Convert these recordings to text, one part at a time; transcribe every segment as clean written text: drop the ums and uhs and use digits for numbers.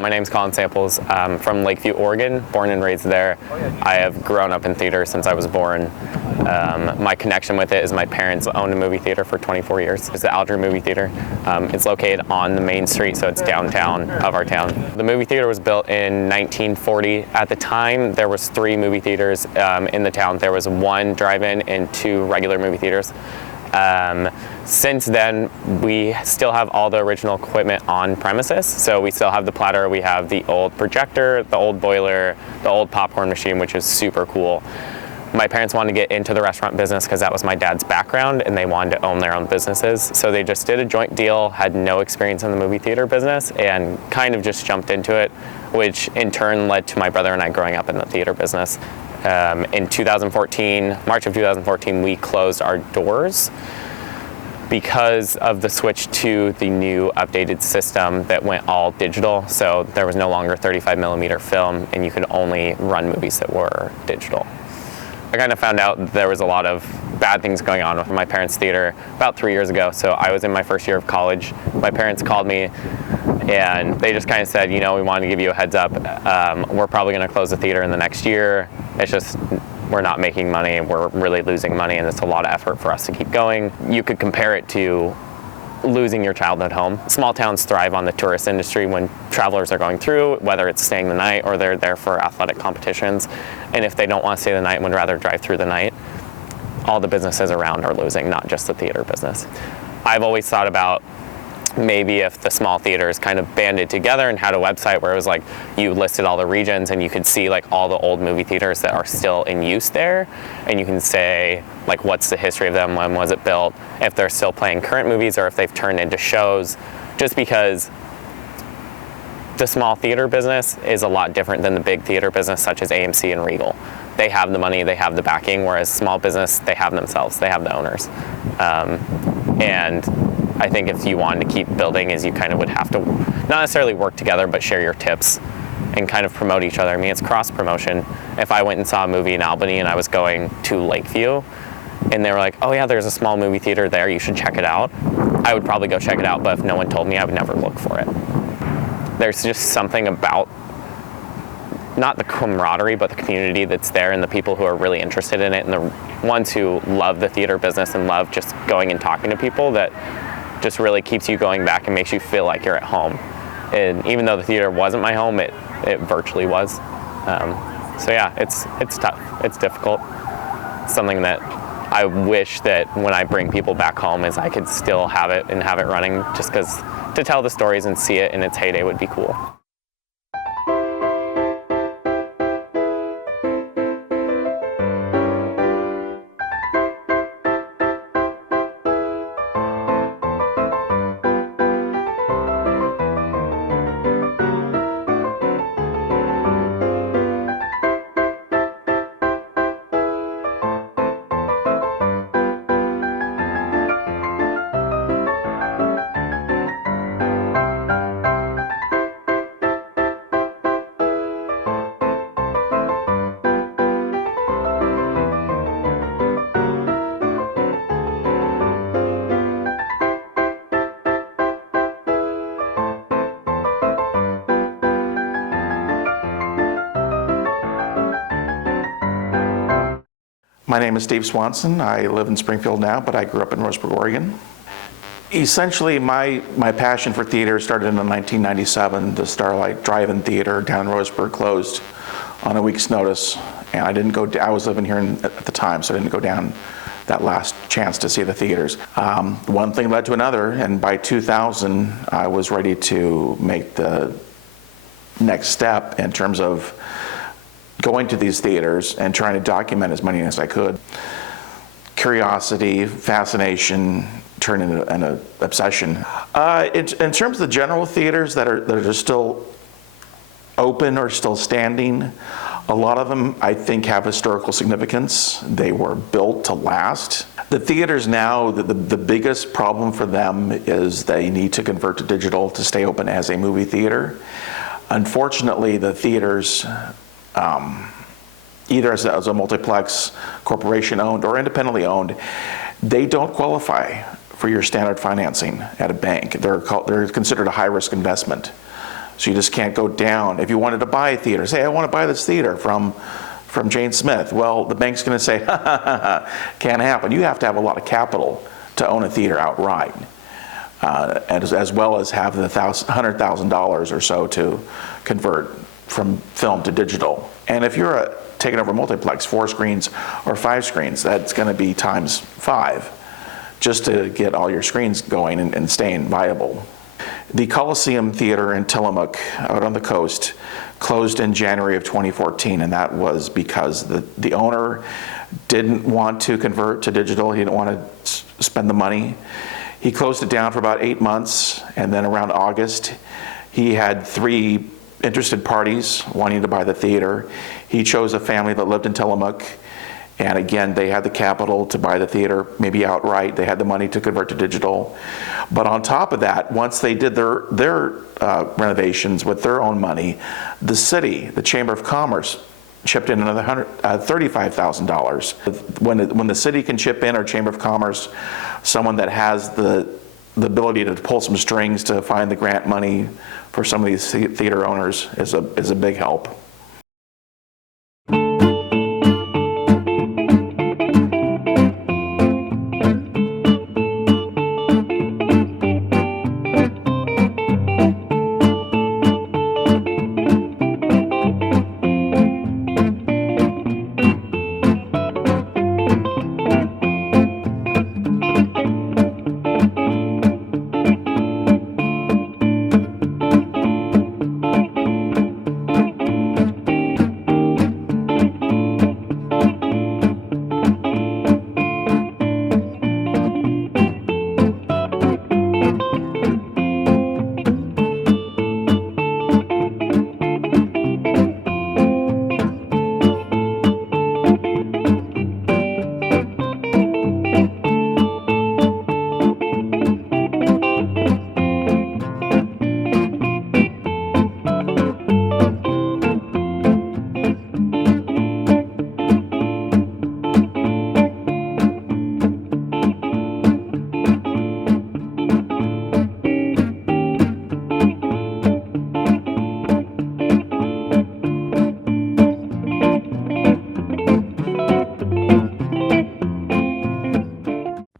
My name's Colin Samples. I'm from Lakeview, Oregon, born and raised there. I have grown up in theater since I was born. My connection with it is my parents owned a movie theater for 24 years. It's the Aldrin Movie Theater. It's located on the main street, so it's downtown of our town. The movie theater was built in 1940. At the time, there was 3 movie theaters in the town. There was 1 drive-in and 2 regular movie theaters. Since then, we still have all the original equipment on premises. So we still have the platter, we have the old projector, the old boiler, the old popcorn machine, which is super cool. My parents wanted to get into the restaurant business because that was my dad's background, and they wanted to own their own businesses. So they just did a joint deal, had no experience in the movie theater business, and kind of just jumped into it, which in turn led to my brother and I growing up in the theater business. In 2014, March of 2014, we closed our doors because of the switch to the new updated system that went all digital. So there was no longer 35mm film, and you could only run movies that were digital. I kind of found out there was a lot of bad things going on with my parents' theater about 3 years ago. So I was in my first year of college. My parents called me and they just kind of said, you know, we wanted to give you a heads up. We're probably going to close the theater in the next year. It's just, we're not making money. We're really losing money, and it's a lot of effort for us to keep going. You could compare it to losing your childhood home. Small towns thrive on the tourist industry when travelers are going through, whether it's staying the night or they're there for athletic competitions. And if they don't want to stay the night and would rather drive through the night, all the businesses around are losing, not just the theater business. I've always thought about maybe if the small theaters kind of banded together and had a website where it was like you listed all the regions and you could see like all the old movie theaters that are still in use there, and you can say like what's the history of them, when was it built, if they're still playing current movies or if they've turned into shows, just because the small theater business is a lot different than the big theater business such as AMC and Wiroll. They have the money, they have the backing, whereas small business, they have themselves, they have the owners. And I think if you wanted to keep building, is you kind of would have to not necessarily work together, but share your tips and kind of promote each other. I mean, it's cross promotion. If I went and saw a movie in Albany and I was going to Lakeview and they were like, oh yeah, there's a small movie theater there, you should check it out, I would probably go check it out, but if no one told me, I would never look for it. There's just something about not the camaraderie, but the community that's there and the people who are really interested in it and the ones who love the theater business and love just going and talking to people that just really keeps you going back and makes you feel like you're at home. And even though the theater wasn't my home, it virtually was. So yeah, it's tough, it's difficult. It's something that I wish that when I bring people back home is I could still have it and have it running, just because to tell the stories and see it in its heyday would be cool. My name is Steve Swanson. I live in Springfield now, but I grew up in Roseburg, Oregon. Essentially, my passion for theater started in 1997. The Starlight Drive-In Theater down in Roseburg closed on a week's notice, and I was living here at the time, so I didn't go down that last chance to see the theaters. One thing led to another, and by 2000, I was ready to make the next step in terms of going to these theaters and trying to document as many as I could. Curiosity, fascination turned into an obsession. In terms of the general theaters that are still open or still standing, a lot of them I think have historical significance. They were built to last. The theaters now, the biggest problem for them is they need to convert to digital to stay open as a movie theater. Unfortunately, the theaters, either as a multiplex, corporation owned or independently owned, they don't qualify for your standard financing at a bank. They're considered a high risk investment. So you just can't go down. If you wanted to buy a theater, say, I want to buy this theater from Jane Smith. Well, the bank's going to say, can't happen. You have to have a lot of capital to own a theater outright, as well as have the $100,000 or so to convert from film to digital. And if you're taking over a multiplex, 4 screens or 5 screens, that's going to be times 5 just to get all your screens going and staying viable. The Coliseum Theater in Tillamook, out on the coast, closed in January of 2014, and that was because the owner didn't want to convert to digital. He didn't want to spend the money. He closed it down for about 8 months, and then around August, he had 3 interested parties wanting to buy the theater. He chose a family that lived in Tillamook, and again, they had the capital to buy the theater, maybe outright. They had the money to convert to digital. But on top of that, once they did their renovations with their own money, the city, the Chamber of Commerce, chipped in another $35,000. When the city can chip in, or Chamber of Commerce, someone that has the ability to pull some strings to find the grant money for some of these theater owners is a big help.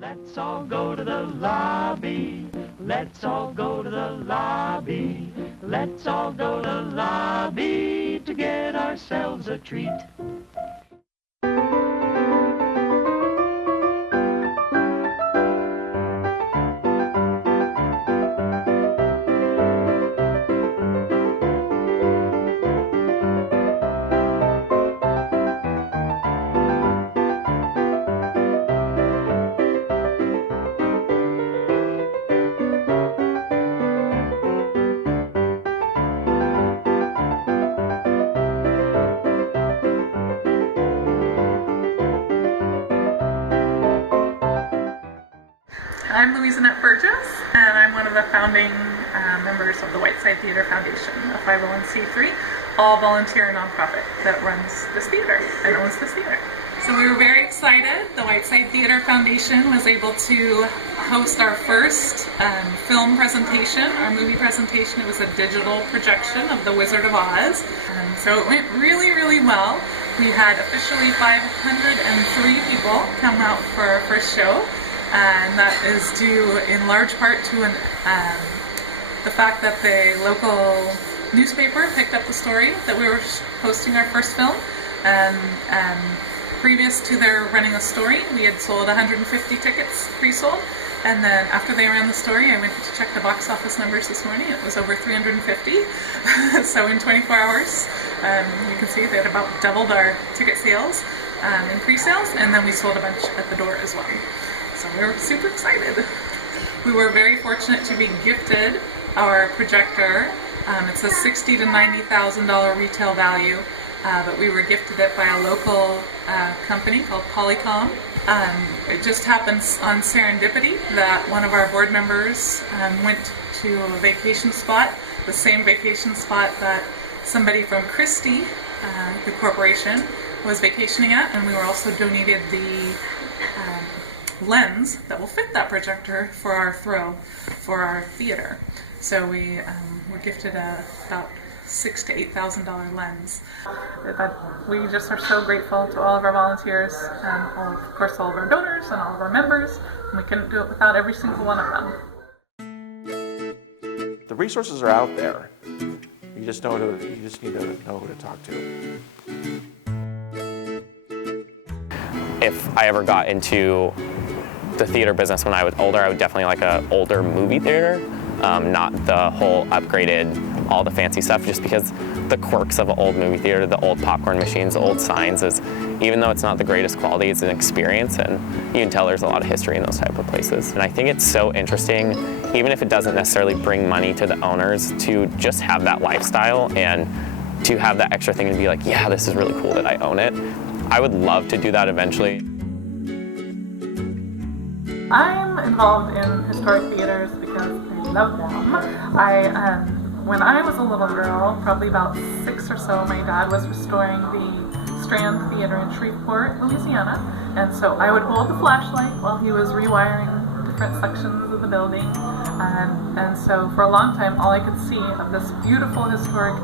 Let's all go to the lobby. Let's all go to the lobby. Let's all go to the lobby to get ourselves a treat. I'm Louise-Annette Burgess, and I'm one of the founding members of the Whiteside Theater Foundation, a 501c3, all-volunteer nonprofit that runs this theater and owns this theater. So we were very excited. The Whiteside Theater Foundation was able to host our first film presentation, our movie presentation. It was a digital projection of The Wizard of Oz. So it went really, really well. We had officially 503 people come out for our first show. And that is due in large part to the fact that the local newspaper picked up the story that we were hosting our first film. And previous to their running the story, we had sold 150 tickets pre-sold. And then after they ran the story, I went to check the box office numbers this morning. It was over 350. So in 24 hours, you can see they had about doubled our ticket sales in pre-sales. And then we sold a bunch at the door as well. So we were super excited. We were very fortunate to be gifted our projector. It's a $60,000 to $90,000 retail value, but we were gifted it by a local company called Polycom. It just happens on serendipity that one of our board members went to a vacation spot, the same vacation spot that somebody from Christie, the corporation, was vacationing at, and we were also donated the lens that will fit that projector for our throw for our theater. So we were gifted about $6,000 to $8,000 lens. We just are so grateful to all of our volunteers, and of course all of our donors and all of our members, and we couldn't do it without every single one of them. The resources are out there. You just need to know who to talk to. If I ever got into the theater business when I was older, I would definitely like an older movie theater, not the whole upgraded, all the fancy stuff, just because the quirks of an old movie theater, the old popcorn machines, the old signs, is even though it's not the greatest quality, it's an experience, and you can tell there's a lot of history in those type of places. And I think it's so interesting, even if it doesn't necessarily bring money to the owners, to just have that lifestyle and to have that extra thing to be like, yeah, this is really cool that I own it. I would love to do that eventually. I'm involved in historic theaters because I love them. When I was a little girl, probably about 6 or so, my dad was restoring the Strand Theater in Shreveport, Louisiana, and so I would hold the flashlight while he was rewiring different sections of the building, and so for a long time all I could see of this beautiful historic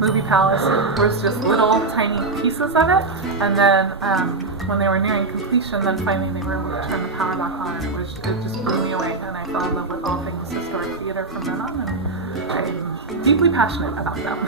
movie palace was just little tiny pieces of it, and then when they were nearing completion, then finally they were able to turn the power back on, and it just blew me away, and I fell in love with all things historic theater from then on, and I'm deeply passionate about them.